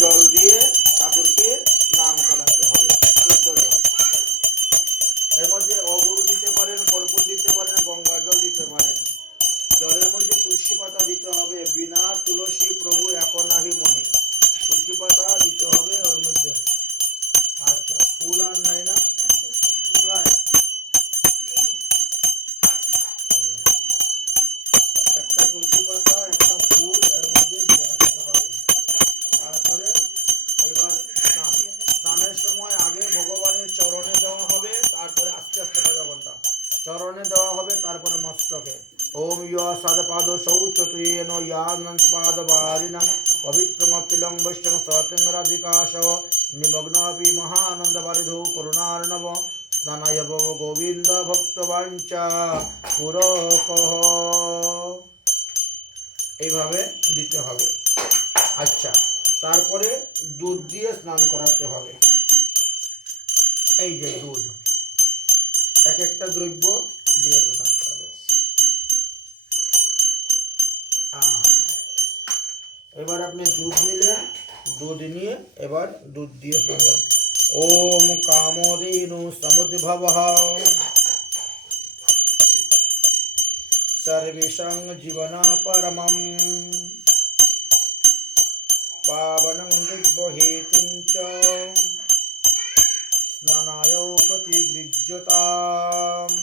জল দিয়ে ঠাকুরকে স্নান করাতে হবে, শুদ্ধ জল। এর মধ্যে অগুরু দিতে পারেন, কর্পূর দিতে পারেন গঙ্গা জল দিতে পারেন। জলের মধ্যে তুলসী পাতা দিতে হবে, বিনা তুলসী প্রভু এখন নাহি মনি। চরণে দেওয়া হবে, তারপরে মস্তকে। ওম ইয় সদপাদ শৌচতুয়েন ইয়ানন্দ বারিণং পবিত্রমখিলং বৈষ্ণব সতিংরাধিকাশ নিমগ্নপি মহানন্দ বারিধৌ করুণার্ণব স্নানায় ভব গোবিন্দ ভক্তবাঞ্চা পুরকহ। এইভাবে দিতে হবে। আচ্ছা তারপরে দুধ দিয়ে স্নান করাতে হবে। এই যে দুধ। এক একটা দ্রব্য দিয়ে স্নান করাবে আহ, এবার আপনি দুধ নিলেন দুধ নিয়ে এবার দুধ দিয়ে স্নান করুন ওম কামোদিনু সমুদ্ভব सर्वेषां जीवना परमम् पावनं दिग्बहेतुं च स्नानाय प्रतिगृह्यताम्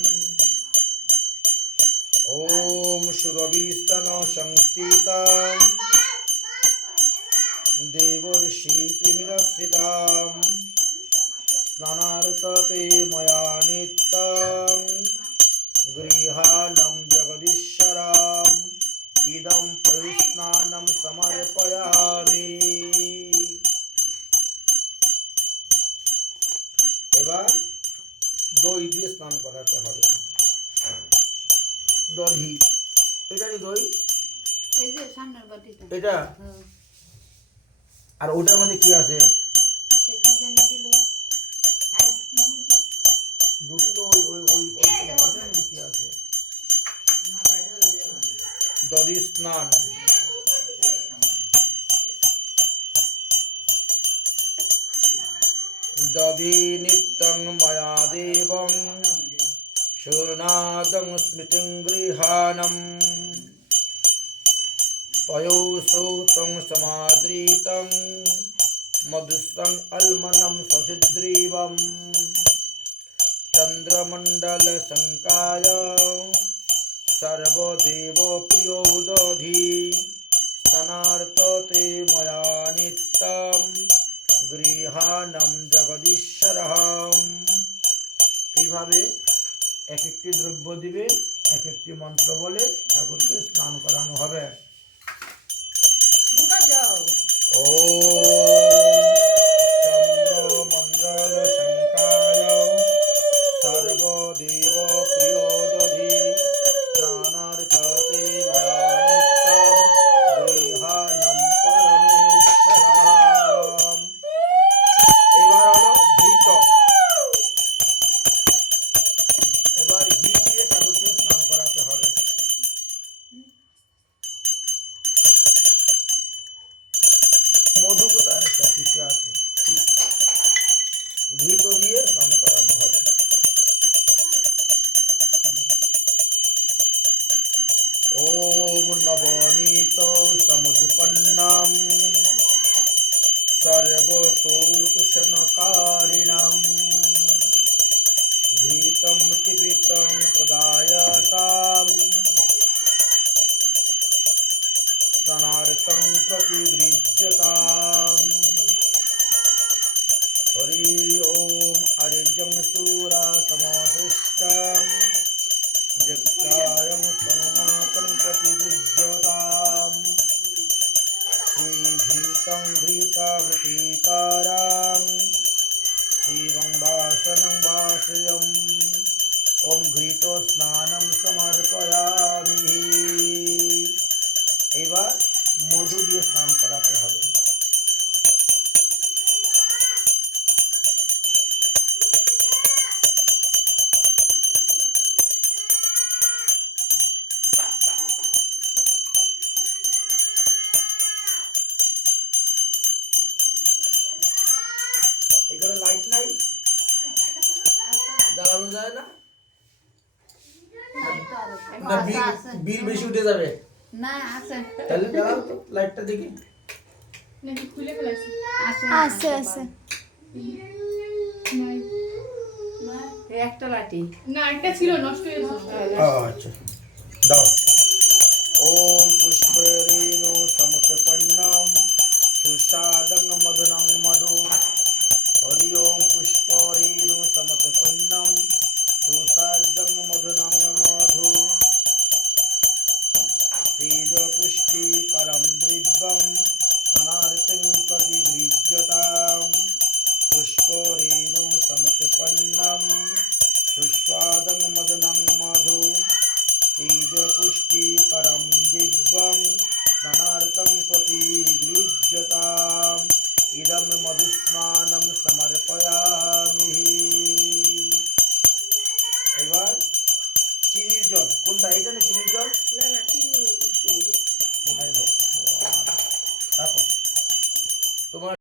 ॐ सुरभिस्तन संस्थितां। देवर्षित्रिमिरस्थितां स्नानार्थते मया नित्यम् गृहाणं जगदीश्वराम् इदं समर्पयामि। দই দিয়ে স্নান করাতে হবে দধি এটা কি দই এই যে সামনের বাটিটা এটা হ্যাঁ, আর ওটার মধ্যে কি আছে এটা কি জানি দিল দুধ তো ওই ওই ওই ওই ওটার মধ্যে কি আছে দধি স্নান दधि नित्यं मया देवं। शूर्णादं स्मृतिं गृहाणम्। पयोसौतं समादृतं मधुसं अल्मनं ससिद्रीवम्। चन्द्रमण्डलशङ्काय सर्वदेवप्रियो दधि। स्तनार्थ ते मया नित्यं গৃহাণম জগদীশ্বর। এইভাবে এক একটি দ্রব্য দিবে এক একটি মন্ত্র বলে ঠাকুরকে স্নান করানো হবে। ও মধু কোথায় একটা শিশু আছে ঘৃত দিয়ে স্নান করানো হবে ওম নবনীত সমুৎপন্নম सर्वतोत्सनकारिणम् घृतं तिपितं प्रदायताम् स्नार्तं प्रतिवृज्यताम्। हरि ॐ अरिजं सूरासमोसृष्टं जगतायं समनाथं प्रतिवृज्यतां श्रीभीतं भृतावृतीकारां शिवं वासनं वासयम्। ॐ घृतो स्नानं समर्पयामि। এবার মধু দিয়ে স্নান করাতে হবে এখানে লাইট নাই জ্বালানো যায় না না বিল বিল বেশি উঠে যাবে না আছে তাহলে জ্বালাও তো লাইটটা দেখি নাকি খুলে ফেলাইছি আছে আছে আছে নাই এই একটা লাঠি না একটা ছিল নষ্ট হয়ে গেছে ও আচ্ছা দাও ওম পুষ্পরেণু সমুৎপন্নম সুস্বাদং মধুনং মধু হরি ওম পুষ্পরেণু সমুৎপন্নম সুস্বাদং মধুনং মধু बीजपुष्टिकरं द्रिव्यं सनार्तिं प्रतिगृह्यतां पुष्पोरेणुसमुत्पन्नं सुस्वादं मदनं मधु बीजपुष्टिकरं दिव्यं सनार्तं प्रतिगृह्यताम् इदं मधुस्नानं समर्पयामि জল? কোনটা? এটা না চিনির জল? না না চিনি